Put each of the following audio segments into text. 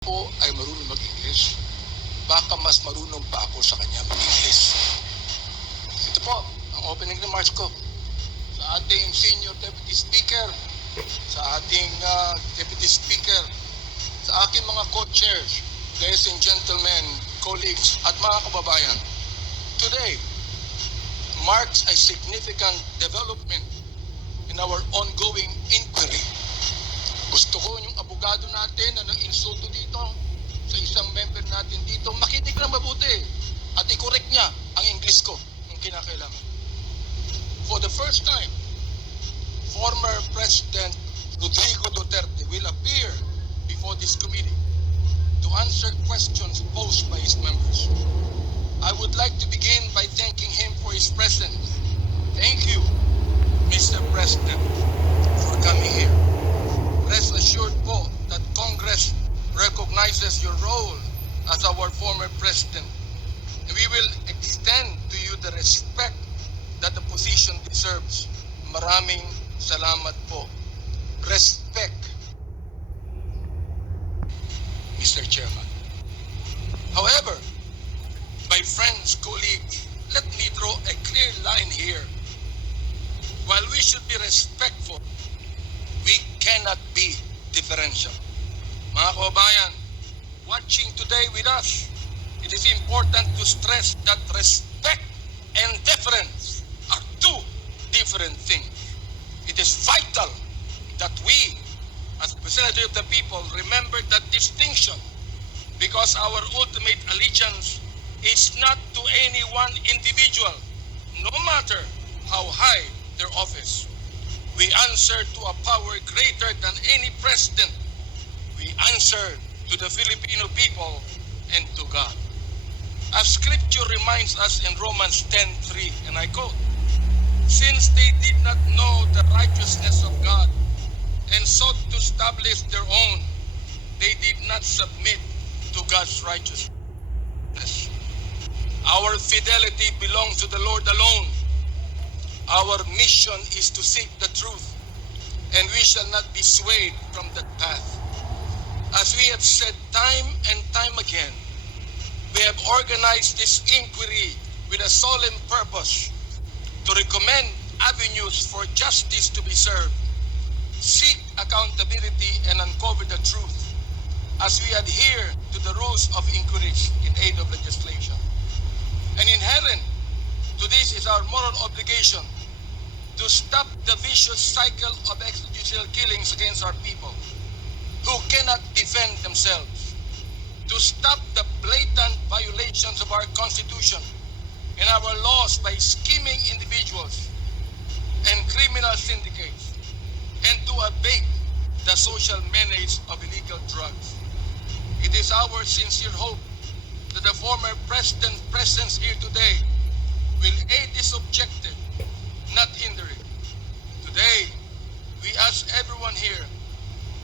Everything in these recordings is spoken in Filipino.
po ay marunong mag-English, baka mas marunong pa ako sa kanya mag-English. Ito po, ang opening remarks ko sa ating Senior Deputy Speaker, sa ating Deputy Speaker, sa aking mga co-chairs, ladies and gentlemen, colleagues, at mga kababayan. Today marks a significant development in our ongoing inquiry. Gusto ko yung abogado natin na nang-insulto dito sa isang member natin dito, makinig na mabuti at i-correct niya ang English ko kung kinakailangan. For the first time, former President Rodrigo Duterte will appear before this committee to answer questions posed by his members. I would like to begin by thanking him for his presence. Thank you, Mr. President, for coming here. Rest assured po that Congress recognizes your role as our former president, and we will extend to you the respect that the position deserves. Maraming salamat po. Respect, Mr. Chairman. However, my friends, colleagues, let me draw a clear line here. While we should be respectful, we cannot be differential. Mga kababayan, watching today with us, it is important to stress that respect and deference are two different things. It is vital that we, as representatives of the people, remember that distinction, because our ultimate allegiance is not to any one individual, no matter how high their office. We answer to a power greater than any president. We answer to the Filipino people and to God. As scripture reminds us in Romans 10:3, and I quote, "Since they did not know the righteousness of God and sought to establish their own, they did not submit to God's righteousness." Our fidelity belongs to the Lord alone. Our mission is to seek the truth, and we shall not be swayed from that path. As we have said time and time again, we have organized this inquiry with a solemn purpose to recommend avenues for justice to be served, seek accountability, and uncover the truth as we adhere to the rules of inquiries in aid of legislation. And inherent to this is our moral obligation to stop the vicious cycle of extrajudicial killings against our people who cannot defend themselves, to stop the blatant violations of our Constitution and our laws by scheming individuals and criminal syndicates, and to abate the social menace of illegal drugs. It is our sincere hope that the former president's presence here today will aid this objective, not hinder it. Today, we ask everyone here,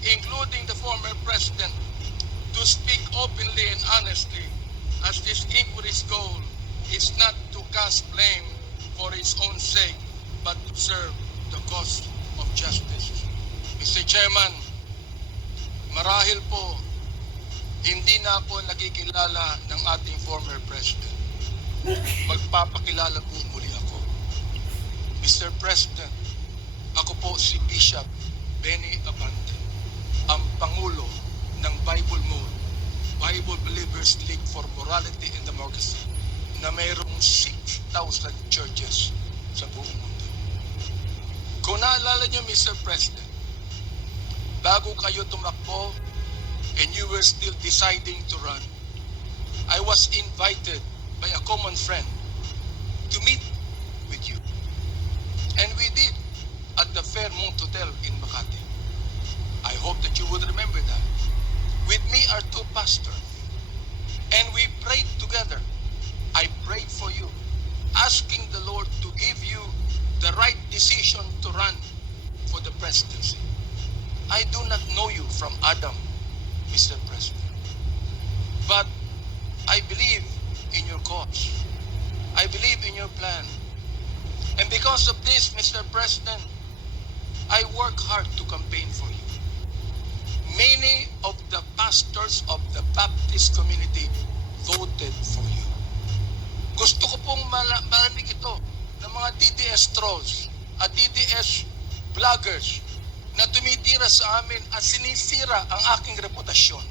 including the former president, to speak openly and honestly, as this inquiry's goal is not to cast blame for its own sake, but to serve the cause of justice. Mr. Chairman, marahil po, hindi na ako nakikilala ng ating former president. Magpapakilala po muli ako. Mr. President, ako po si Bishop Benny Abante, ang Pangulo ng Bible Believers League for Morality and Democracy, na mayroong 6,000 churches sa buong mundo. Kung naalala niyo, Mr. President, bago kayo tumakbo and you were still deciding to run, I was invited by a common friend to meet with you. And we did at the Fairmont Hotel in Makati. I hope that you would remember that. With me are two pastors, and we prayed together. I prayed for you, asking the Lord to give you the right decision to run for the presidency. I do not know you from Adam, Mr. President, but I believe in your cause. I believe in your plan. And because of this, Mr. President, I work hard to campaign for you. Many of the pastors of the Baptist community voted for you. Gusto ko pong marinig ito ng mga DDS trolls at DDS vloggers na tumitira sa amin at sinisira ang aking reputasyon.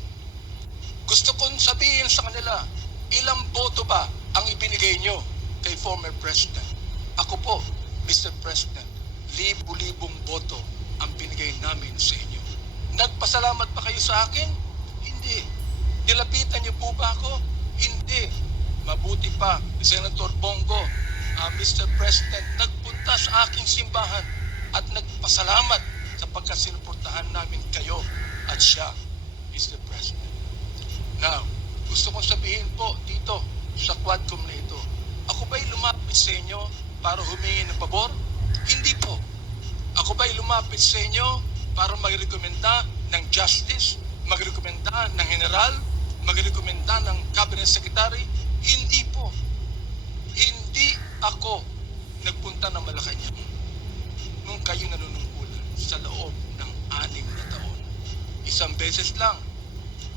Gusto kong sabihin sa kanila, ilang boto ba ang ibinigay nyo kay former President? Ako po, Mr. President, libu-libong boto ang binigay namin sa inyo. Nagpasalamat pa kayo sa akin? Hindi. Nilapitan niyo po ba ako? Hindi. Mabuti pa, Senator Bongo, Mr. President, nagpunta sa aking simbahan at nagpasalamat sapagkat sinuportahan namin kayo at siya, Mr. President. Now, gusto kong sabihin po dito sa Quadcom na ito, ako ba'y lumapit sa inyo para humingi ng pabor? Hindi po. Ako ba'y lumapit sa inyo para magrekomenda ng justice, magrekomenda ng general, magrekomenda ng cabinet secretary? Hindi po. Hindi ako nagpunta ng Malacanang nung kayo nanunungkulan sa loob ng 6 na taon. Isang beses lang.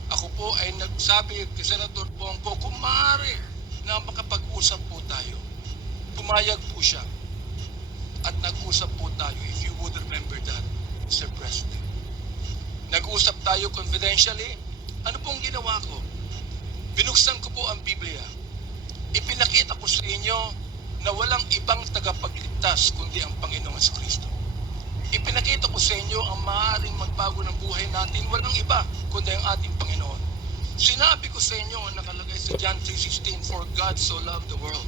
Ako po ay nagsabi kay Senator Bongo, kung maaari na makapag-usap po tayo. Pumayag po siya. At nag-usap po tayo, if you would remember that, Mr. President. Nag-usap tayo confidentially. Ano pong ginawa ko? Binuksan ko po ang Biblia. Ipinakita ko sa inyo na walang ibang tagapagligtas kundi ang Panginoong Kristo. Ipinakita ko sa inyo ang maaaring magbago ng buhay natin, walang iba kundi ang ating Panginoon. Sinabi ko sa inyo ang nakalagay sa John 3:16, for God so loved the world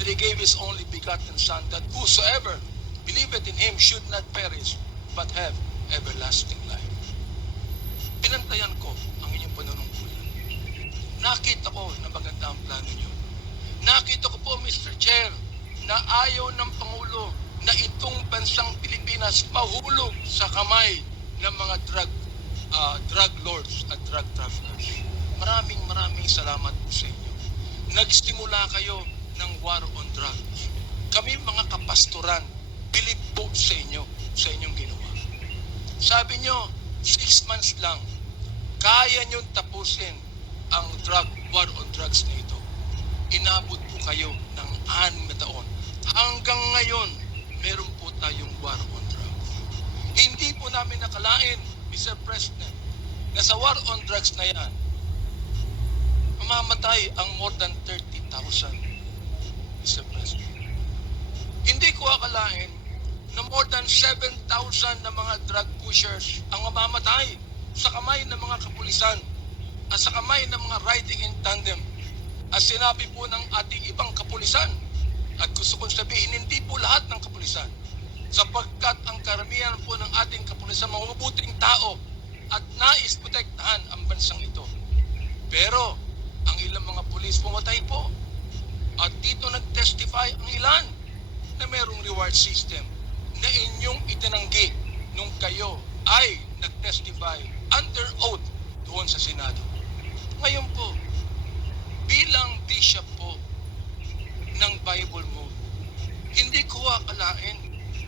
that He gave His only begotten Son, that whosoever believeth in Him should not perish but have everlasting life. Pinantayan ko ang inyong panunungkulan. Nakita ko na maganda ang plano niyo. Nakita ko po, Mr. Chair, na ayaw ng Pangulo na itong bansang Pilipinas mahulog sa kamay ng mga drug lords at drug traffickers. Maraming salamat po sa inyo. Nagsimula kayo ng war on drugs. Kami mga kapastoran, bilib po sa inyo, sa inyong ginawa. Sabi nyo, 6 months lang, kaya nyo tapusin ang war on drugs na ito. Inabot po kayo ng 6 na taon. Hanggang ngayon, meron po tayong war on drugs. Hindi po namin nakalain, Mr. President, na sa war on drugs na yan, mamamatay ang more than 30,000, Mr. President. Hindi ko akalain na more than 7,000 na mga drug pushers ang mamamatay sa kamay ng mga kapulisan at sa kamay ng mga riding in tandem. At sinabi po ng ating ibang kapulisan, at gusto kong sabihin, hindi po lahat ng kapulisan, sapagkat ang karamihan po ng ating kapulisan mga mabuting tao at nais protektahan ang bansang ito. Pero ang ilang mga pulis pumatay po. At dito nag-testify ang ilan na mayroong reward system na inyong itinanggi nung kayo ay nag-testify under oath doon sa Senado. Ngayon po, bilang bishop po ng Bible Move, hindi ko akalain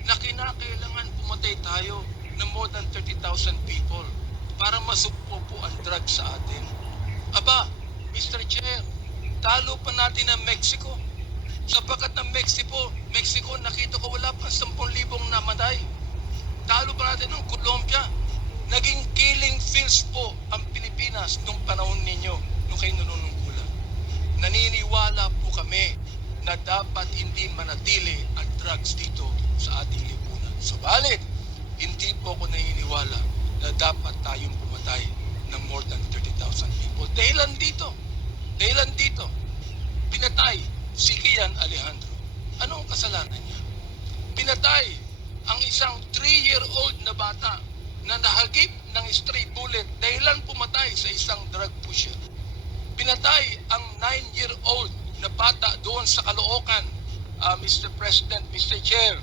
na kinakailangan pumatay tayo ng more than 30,000 people para masugpo po ang drug sa atin. Aba, Mr. Chair, talo pa natin ang Mexico. Sapagkat ng Mexico, nakita ko wala pa 10,000 namatay. Talo pa natin ng Colombia. Naging killing fields po ang Pilipinas nung panahon ninyo, nung kayo nanunungkulan. Naniniwala po kami na dapat hindi manatili ang drugs dito sa ating lipunan. Subalit, hindi po ako naniniwala na dapat tayong pumatay ng more than 30,000 people. Dahilan dito, pinatay si Kian Alejandro. Ano ang kasalanan niya? Pinatay ang isang 3-year-old na bata na nahagip ng stray bullet dahilan pumatay sa isang drug pusher. Pinatay ang 9-year-old na bata doon sa Caloocan, Mr. President, Mr. Chair.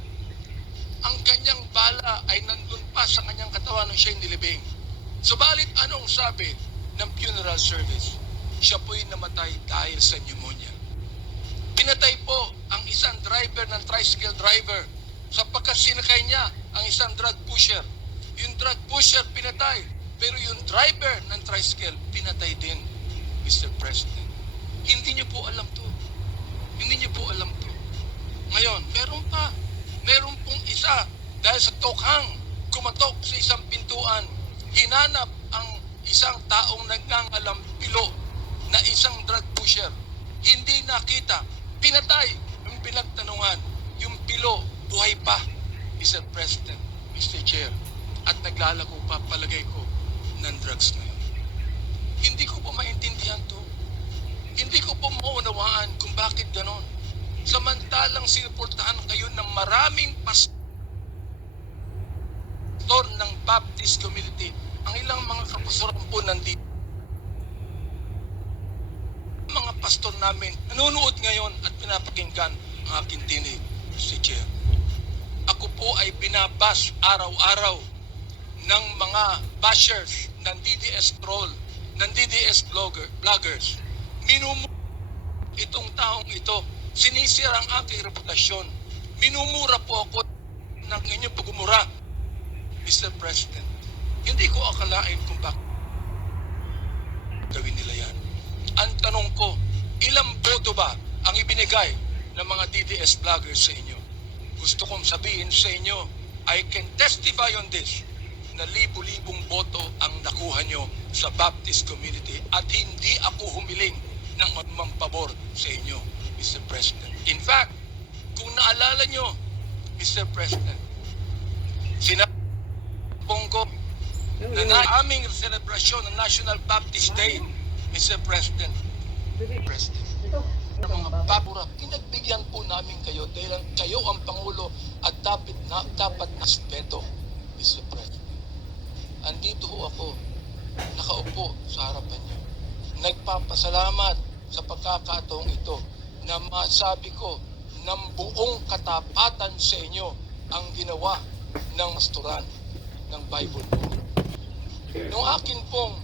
Ang kanyang bala ay nandun pa sa kanyang katawan nung siya'y nilibing. Subalit anong sabi ng funeral service? Siya po'y namatay dahil sa pneumonia. Pinatay po ang isang driver ng tricycle driver sapagkat sinakay niya ang isang drug pusher. Yung drug pusher pinatay Pero yung driver ng tricycle, pinatay din, Mr. President. Hindi niyo po alam to. Hindi niyo po alam to. Ngayon, meron pong isa, dahil sa tokhang, kumatok sa isang pintuan, hinanap ang isang taong nagngangalambilo na isang drug pusher. Hindi nakita. Pinatay yung pinagtanungan. Yung pilo, buhay pa, Mr. President, Mr. Chair. At naglalago pa, palagay ko, ng drugs na yun. Hindi ko po maintindihan to. Hindi ko po maunawaan kung bakit ganon. Samantalang sinuportahan kayo ng maraming pastor ng Baptist community. Ang ilang mga kapastoran po nandito. Mga pastor namin nanonood ngayon at pinapakinggan ang aking tinig, si Chair. Ako po ay binabash araw-araw ng mga bashers ng DDS troll, ng DDS vloggers. Itong taong ito, sinisira ang aking reputasyon. Minumura po ako ng inyong pagmumura, Mr. President. Hindi ko akalain kung bakit gawin nila yan. Ang tanong ko, ilang boto ba ang ibinigay ng mga DDS vloggers sa inyo? Gusto kong sabihin sa inyo, I can testify on this, na libu-libong boto ang nakuha nyo sa Baptist community at hindi ako humiling ng anumang pabor sa inyo, Mr. President. In fact, kung naalala nyo, Mr. President, sinabong ko na aming selebrasyon ng National Baptist Day, Mr. President. Mga babura, pinagbigyan po namin kayo dahil kayo ang Pangulo at dapat na respeto, Mr. President. Andito ho ako, nakaupo sa harapan niyo. Nagpapasalamat sa pagkakataong ito na masabi ko ng buong katapatan sa inyo ang ginawa ng pastoran ng Bible po. Nung akin pong